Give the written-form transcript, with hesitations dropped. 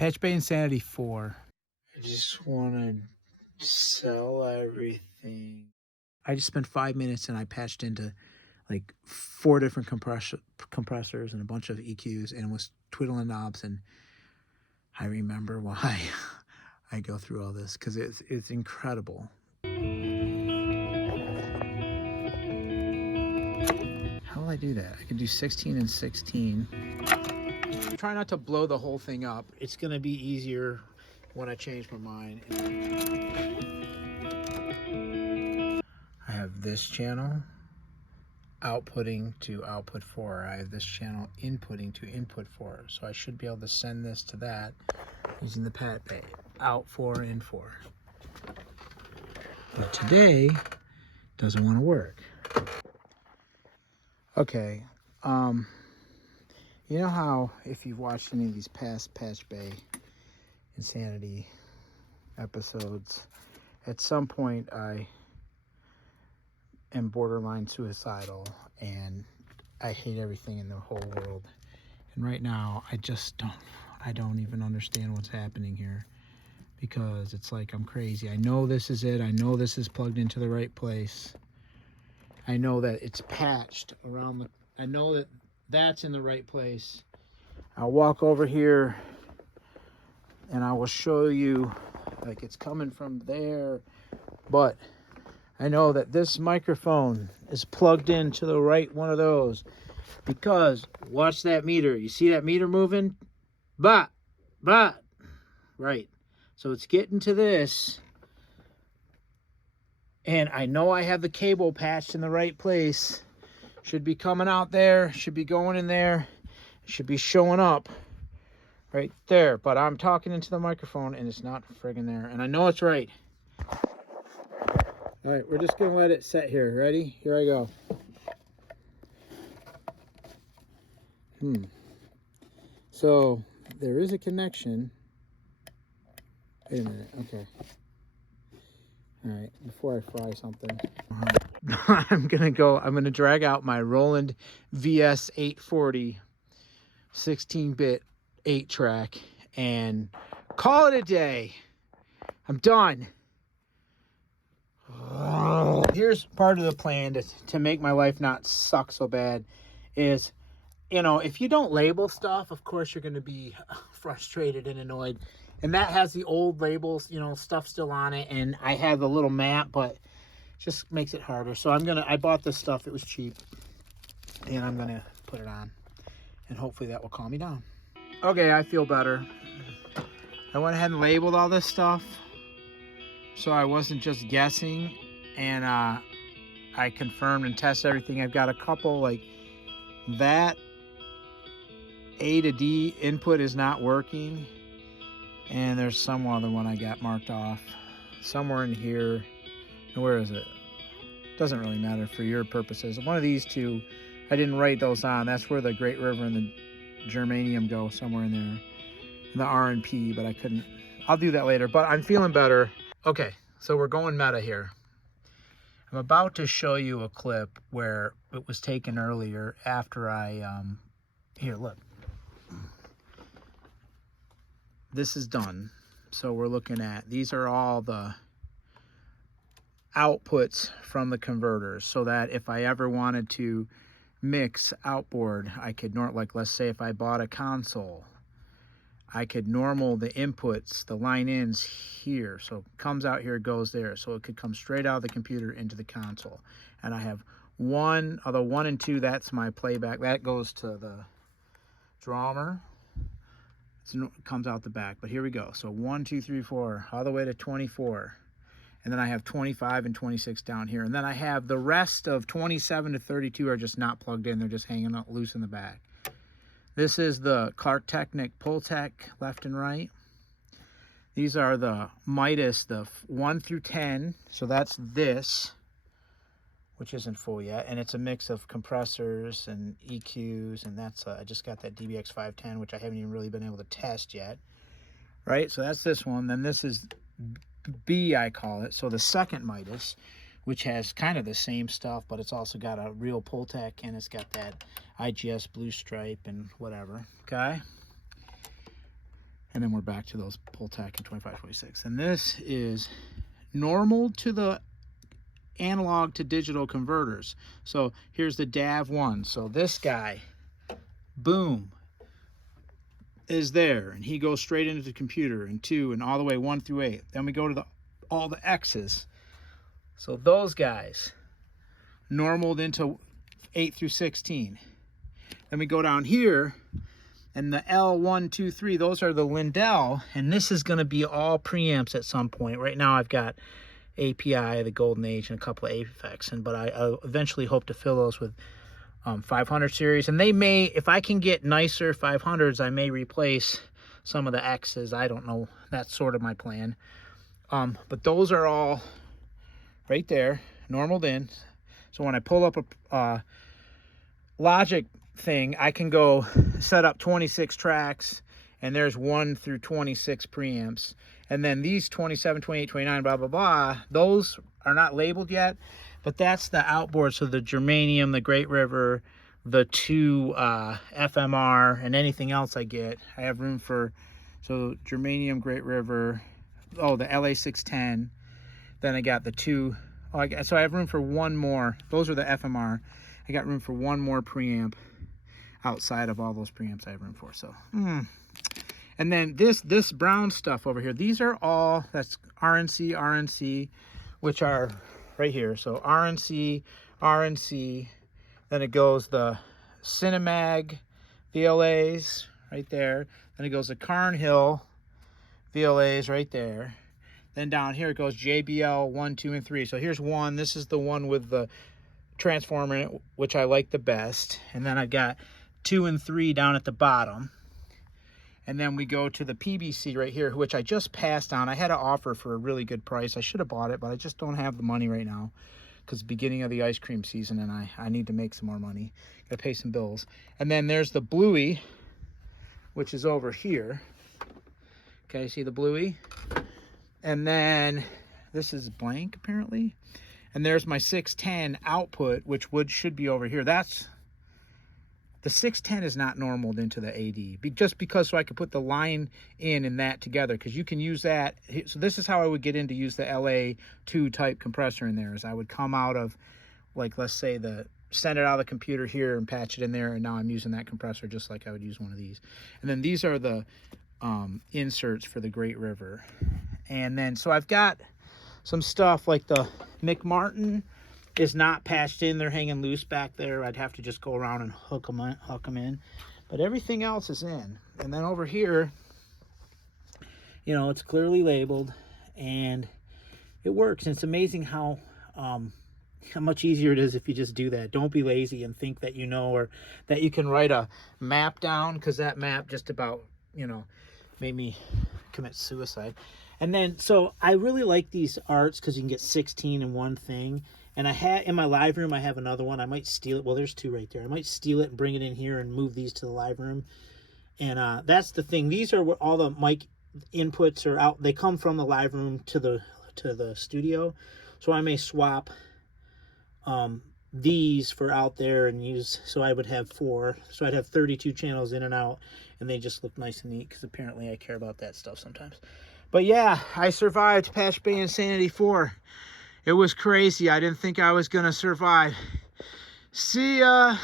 PATCHBAY Insanity 4. I just want to sell everything. I just spent 5 minutes and I patched into like 4 different compressors and a bunch of EQs and was twiddling knobs, and I remember why I go through all this, because it's incredible. How will I do that? I can do 16 and 16. Try not to blow the whole thing up. It's going to be easier when I change my mind. I have this channel outputting to output 4. I have this channel inputting to input 4. So I should be able to send this to that using the PATCHBAY. Out 4, in 4. But today doesn't want to work. Okay. You know how if you've watched any of these past PATCHBAY Insanity episodes, at some point I am borderline suicidal and I hate everything in the whole world. And right now I don't even understand what's happening here, because it's like I'm crazy. I know this is it. I know this is plugged into the right place. I know that it's patched around the, I know that that's in the right place. I'll walk over here and I will show you, like, it's coming from there, but I know that this microphone is plugged into the right one of those, because watch that meter. You see that meter moving? Right. So it's getting to this, and I know I have the cable patched in the right place. Should be coming out there, should be going in there, should be showing up right there, but I'm talking into the microphone and it's not friggin' there, and I know it's right. All right, we're just gonna let it set here. Ready? Here I go. So there is a connection. Wait a minute. Okay. All right, before I fry something, I'm gonna drag out my Roland VS 840 16-bit 8-track and call it a day. I'm done. Here's part of the plan to make my life not suck so bad is, you know, if you don't label stuff, of course you're going to be frustrated and annoyed. And that has the old labels, you know, stuff still on it. And I have the little map, but it just makes it harder. So I bought this stuff. It was cheap. And I'm going to put it on. And hopefully that will calm me down. Okay, I feel better. I went ahead and labeled all this stuff, so I wasn't just guessing. And I confirmed and tested everything. I've got a couple, like that A to D input is not working. And there's some other one I got marked off somewhere in here. And where is it? Doesn't really matter for your purposes. One of these two, I didn't write those on. That's where the Great River and the germanium go, somewhere in there. And the R and P, but I couldn't. I'll do that later, but I'm feeling better. Okay, so we're going meta here. I'm about to show you a clip where it was taken earlier after I, here, look. This is done. So we're looking at, these are all the outputs from the converters, so that if I ever wanted to mix outboard, I could, like, let's say if I bought a console, I could normal the inputs, the line ins here. So it comes out here, goes there. So it could come straight out of the computer into the console. And I have one, although 1 and 2, that's my playback. That goes to the drummer. It comes out the back, but here we go. So 1, 2, 3, 4, all the way to 24. And then I have 25 and 26 down here. And then I have the rest of 27 to 32 are just not plugged in. They're just hanging out loose in the back. This is the Clark Technic Pultec left and right. These are the Midas, the 1 through 10. So that's this, which isn't full yet. And it's a mix of compressors and EQs. And that's, I just got that DBX 510, which I haven't even really been able to test yet. Right, so that's this one. Then this is B, I call it. So the second Midas, which has kind of the same stuff, but it's also got a real Pultec, and it's got that IGS blue stripe and whatever, okay? And then we're back to those Pultec and 2526. And this is normal to the analog to digital converters. So here's the DAV1. So this guy, boom, is there, and he goes straight into the computer, and 2 and all the way 1 through 8. Then we go to all the X's. So those guys normaled into 8 through 16. Then we go down here, and the L1, 2, 3, those are the Lindell, and this is going to be all preamps at some point. Right now I've got API, the Golden Age, and a couple of Apex, but I eventually hope to fill those with 500 series. And they may, if I can get nicer 500s, I may replace some of the X's. I don't know. That's sort of my plan. But those are all right there, normaled in. So when I pull up a Logic thing, I can go set up 26 tracks, and there's 1 through 26 preamps. And then these 27, 28, 29, blah, blah, blah, those are not labeled yet, but that's the outboard. So the Germanium, the Great River, the 2 FMR, and anything else I get. I have room for, so Germanium, Great River, oh, the LA610. Then I got the 2, so I have room for 1 more. Those are the FMR. I got room for 1 more preamp outside of all those preamps I have room for. So, And then this brown stuff over here, these are all, that's RNC, which are right here. So RNC, then it goes the Cinemag VLAs right there. Then it goes the Carnhill VLAs right there. Then down here it goes JBL 1, 2, and 3. So here's 1. This is the one with the transformer in it, which I like the best. And then I've got 2 and 3 down at the bottom. And then we go to the PBC right here, which I just passed on. I had an offer for a really good price. I should have bought it, but I just don't have the money right now because beginning of the ice cream season, and I need to make some more money. Got to pay some bills. And then there's the Bluey, which is over here. Okay, see the Bluey? And then this is blank apparently. And there's my 610 output, which should be over here. That's the 610 is not normaled into the AD, just because so I could put the line in and that together, because you can use that. So this is how I would get in to use the LA2 type compressor in there. Is I would come out of, like, let's say send it out of the computer here and patch it in there, and now I'm using that compressor just like I would use one of these. And then these are the inserts for the Great River. And then so I've got some stuff like the McMartin is not patched in. They're hanging loose back there. I'd have to just go around and hook them in. But everything else is in. And then over here, you know, it's clearly labeled and it works. And it's amazing how much easier it is if you just do that. Don't be lazy and think that you know, or that you can write a map down, because that map just about, you know, made me commit suicide. And then, so I really like these arts because you can get 16 in one thing. And I have in my live room, I have another one. I might steal it. Well, there's 2 right there. I might steal it and bring it in here and move these to the live room. And that's the thing. These are what all the mic inputs are out. They come from the live room to the studio. So I may swap these for out there and use. So I would have 4. So I'd have 32 channels in and out, and they just look nice and neat because apparently I care about that stuff sometimes. But yeah, I survived Patch Bay Insanity 4. It was crazy. I didn't think I was going to survive. See ya.